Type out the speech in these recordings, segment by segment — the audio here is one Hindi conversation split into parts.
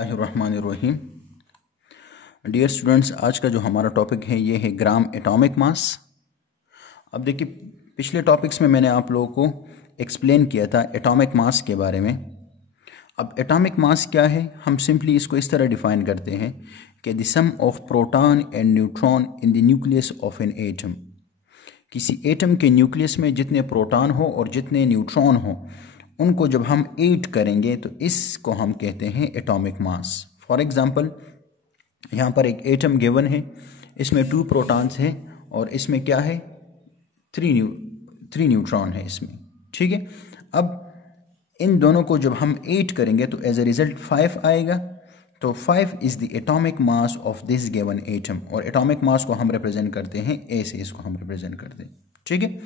बिस्मिल्लाहिर्रहमानिर्रहीम। डियर स्टूडेंट्स, आज का जो हमारा टॉपिक है ये है ग्राम एटॉमिक मास। अब देखिए, पिछले टॉपिक्स में मैंने आप लोगों को एक्सप्लेन किया था एटॉमिक मास के बारे में। अब एटॉमिक मास क्या है, हम सिंपली इसको इस तरह डिफाइन करते हैं कि the sum of proton and neutron in the nucleus of an atom. किसी एटम के न्यूक्लियस में जितने प्रोटॉन हो और जितने न्यूट्रॉन हो, उनको जब हम ऐड करेंगे तो इसको हम कहते हैं एटॉमिक मास। फॉर एग्जांपल, यहाँ पर एक एटम गिवन है, इसमें 2 प्रोटॉन्स हैं और इसमें क्या है, 3 न्यूट्रॉन है इसमें। ठीक है, अब इन दोनों को जब हम ऐड करेंगे तो एज ए रिजल्ट 5 आएगा। तो 5 is the atomic mass of this given atom, और एटॉमिक मास को हम रिप्रेजेंट करते हैं ए से, इसको हम रिप्रेजेंट करते हैं। ठीक है,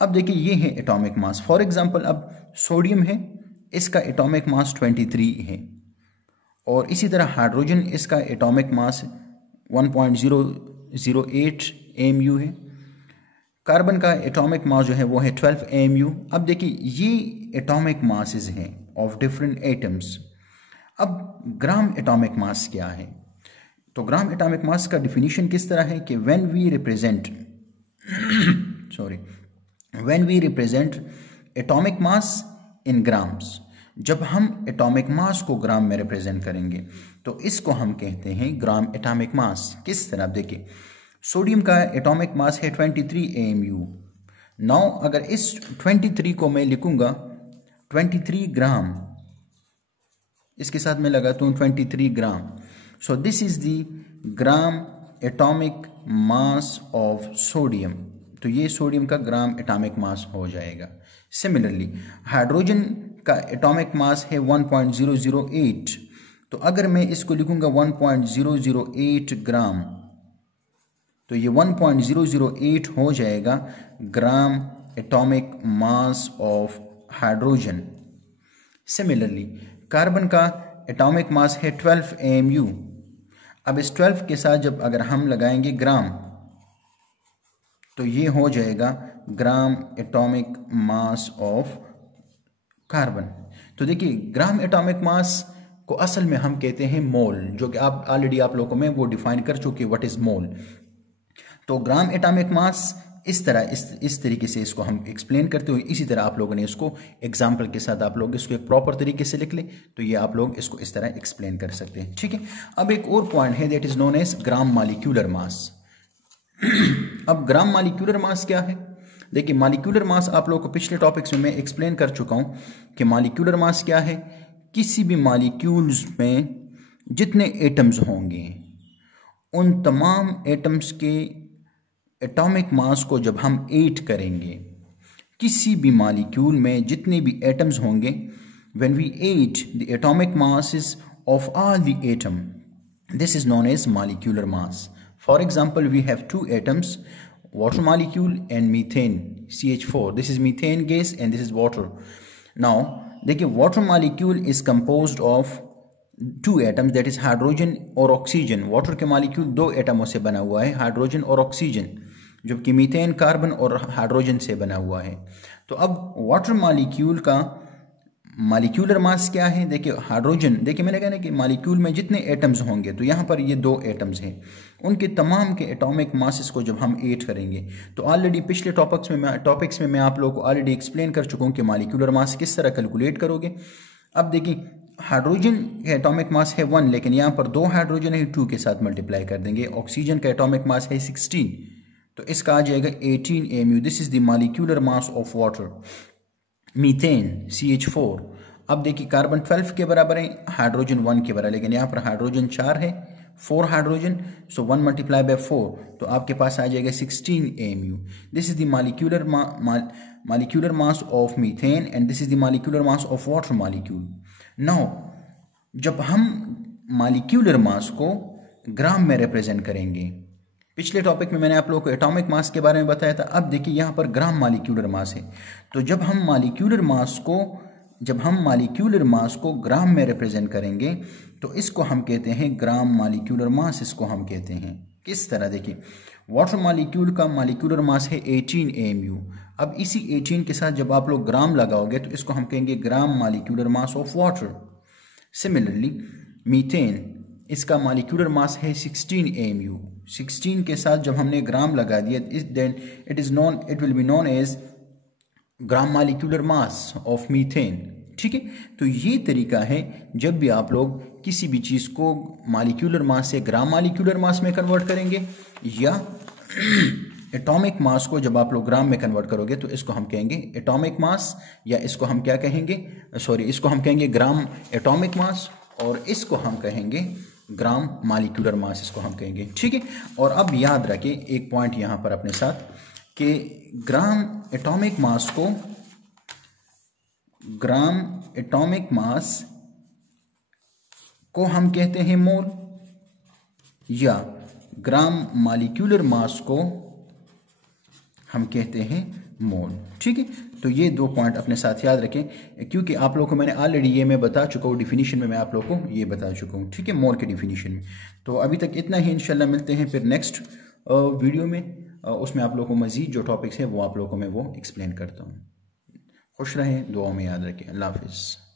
अब देखिए ये है एटॉमिक मास। फॉर एग्जांपल, अब सोडियम है, इसका एटॉमिक मास 23 है, और इसी तरह हाइड्रोजन, इसका एटॉमिक मास 1.008 AMU है। कार्बन का एटॉमिक मास जो है वो है 12 AMU। अब देखिए ये एटॉमिक मासेस हैं ऑफ डिफरेंट एटम्स। अब ग्राम एटॉमिक मास क्या है, तो ग्राम एटॉमिक मास का डिफिनीशन किस तरह है कि when we represent atomic mass in grams, जब हम एटॉमिक मास को ग्राम में रिप्रेजेंट करेंगे तो इसको हम कहते हैं ग्राम एटॉमिक मास। किस तरह, देखिए सोडियम का एटॉमिक मास है 23 AMU। नाउ अगर इस 23 को मैं लिखूंगा 23 ग्राम, इसके साथ मैं लगाता हूँ 23 gram. So this is the gram atomic mass of sodium. तो ये सोडियम का ग्राम एटॉमिक मास हो जाएगा। सिमिलरली हाइड्रोजन का एटॉमिक मास है 1.008। तो अगर मैं इसको लिखूंगा 1.008 ग्राम, तो ये 1.008 हो जाएगा ग्राम atomic mass of hydrogen. Similarly carbon का एटॉमिक मास है 12 AMU। अब इस 12 के साथ जब अगर हम लगाएंगे ग्राम, तो ये हो जाएगा ग्राम एटॉमिक मास ऑफ कार्बन। तो देखिए ग्राम एटॉमिक मास को असल में हम कहते हैं मोल, जो कि आप ऑलरेडी आप लोगों में वो डिफाइन कर चुके व्हाट इज मोल। तो ग्राम एटॉमिक मास इस तरह इस तरीके से इसको हम एक्सप्लेन करते हुए, इसी तरह आप लोगों ने इसको एग्जाम्पल के साथ आप लोग इसको एक प्रॉपर तरीके से लिख ले, तो ये आप लोग इसको इस तरह एक्सप्लेन कर सकते हैं। ठीक है, अब एक और पॉइंट है that is known as gram molecular mass. अब ग्राम मॉलिक्यूलर मास क्या है, देखिए मॉलिक्यूलर मास आप लोगों को पिछले टॉपिक्स में मैं एक्सप्लेन कर चुका हूं कि मॉलिक्यूलर मास क्या है। किसी भी मॉलिक्यूल्स में जितने एटम्स होंगे, उन तमाम एटम्स के एटॉमिक मास को जब हम ऐड करेंगे, किसी भी मॉलिक्यूल में जितने भी एटम्स होंगे, when we add the atomic masses of all the atom, this is known as molecular mass. For example, we have 2 atoms, water molecule and methane, CH4. This is methane gas and this is water. Now देखिए water molecule is composed of 2 atoms, that is hydrogen और ऑक्सीजन। वाटर के मॉलिक्यूल 2 एटमों से बना हुआ है, हाइड्रोजन और ऑक्सीजन, जबकि मीथेन कार्बन और हाइड्रोजन से बना हुआ है। तो अब वाटर मॉलिक्यूल का मॉलिक्यूलर मास क्या है, देखिए हाइड्रोजन, देखिए मैंने कहा ना कि मॉलिक्यूल में जितने एटम्स होंगे, तो यहाँ पर ये 2 एटम्स हैं, उनके तमाम के एटॉमिक मासेस को जब हम ऐड करेंगे, तो ऑलरेडी पिछले टॉपिक्स में मैं आप लोगों को ऑलरेडी एक्सप्लेन कर चुका हूँ कि मॉलिक्यूलर मास किस तरह कैलकुलेट करोगे। अब देखिए हाइड्रोजन का एटॉमिक मास है 1, लेकिन यहाँ पर 2 हाइड्रोजन है, 2 के साथ मल्टीप्लाई कर देंगे। ऑक्सीजन का एटॉमिक मास है 16, तो इसका आ जाएगा 18 AMU। This is the molecular mass of water. Methane CH4, अब देखिए कार्बन 12 के बराबर है, हाइड्रोजन 1 के बराबर, लेकिन यहाँ पर हाइड्रोजन 4 है, 4 हाइड्रोजन, सो 1 मल्टीप्लाई बाय 4, तो आपके पास आ जाएगा 16 AMU। This is the molecular mass of methane and this is the molecular mass of water molecule. Now जब हम मॉलिक्यूलर मास को ग्राम में रिप्रेजेंट करेंगे, पिछले टॉपिक में मैंने आप लोगों को एटॉमिक मास के बारे में बताया था, अब देखिए यहाँ पर ग्राम मॉलिक्यूलर मास है। तो जब हम मॉलिक्यूलर मास को ग्राम में रिप्रेजेंट करेंगे, तो इसको हम कहते हैं ग्राम मॉलिक्यूलर मास, इसको हम कहते हैं। किस तरह, देखिए वाटर मॉलिक्यूल का मॉलिक्यूलर मास है 18 AMU। अब इसी 18 के साथ जब आप लोग ग्राम लगाओगे तो इसको हम कहेंगे ग्राम molecular mass of water. Similarly, methane, इसका मॉलिक्यूलर मास है 16 AMU। 16 के साथ जब हमने ग्राम लगा दिया, then it will be known as gram molecular mass of methane. ठीक है, तो ये तरीका है जब भी आप लोग किसी भी चीज़ को मॉलिक्यूलर मास से ग्राम मॉलिक्यूलर मास में कन्वर्ट करेंगे, या एटॉमिक मास को जब आप लोग ग्राम में कन्वर्ट करोगे तो इसको हम कहेंगे एटॉमिक मास, या इसको हम क्या कहेंगे, इसको हम कहेंगे ग्राम एटॉमिक मास, और इसको हम कहेंगे ग्राम मॉलिक्यूलर मास, इसको हम कहेंगे। ठीक है, और अब याद रखें एक पॉइंट यहाँ पर अपने साथ कि ग्राम एटॉमिक मास को हम कहते हैं मोल, या ग्राम मॉलिक्यूलर मास को हम कहते हैं मोल। ठीक है, तो ये 2 पॉइंट अपने साथ याद रखें, क्योंकि आप लोगों को मैंने ऑलरेडी ये मैं बता चुका हूँ, डिफिनीशन में मैं आप लोगों को ये बता चुका हूँ। ठीक है, मोल के डिफिनीशन में। तो अभी तक इतना ही, इंशाल्लाह मिलते हैं फिर नेक्स्ट वीडियो में। उसमें आप लोगों को मज़ीद जो टॉपिक्स हैं वो आप लोगों को मैं वो एक्सप्लेन करता हूँ। खुश रहें, दुआ में याद रखें। अल्लाह हाफिज़।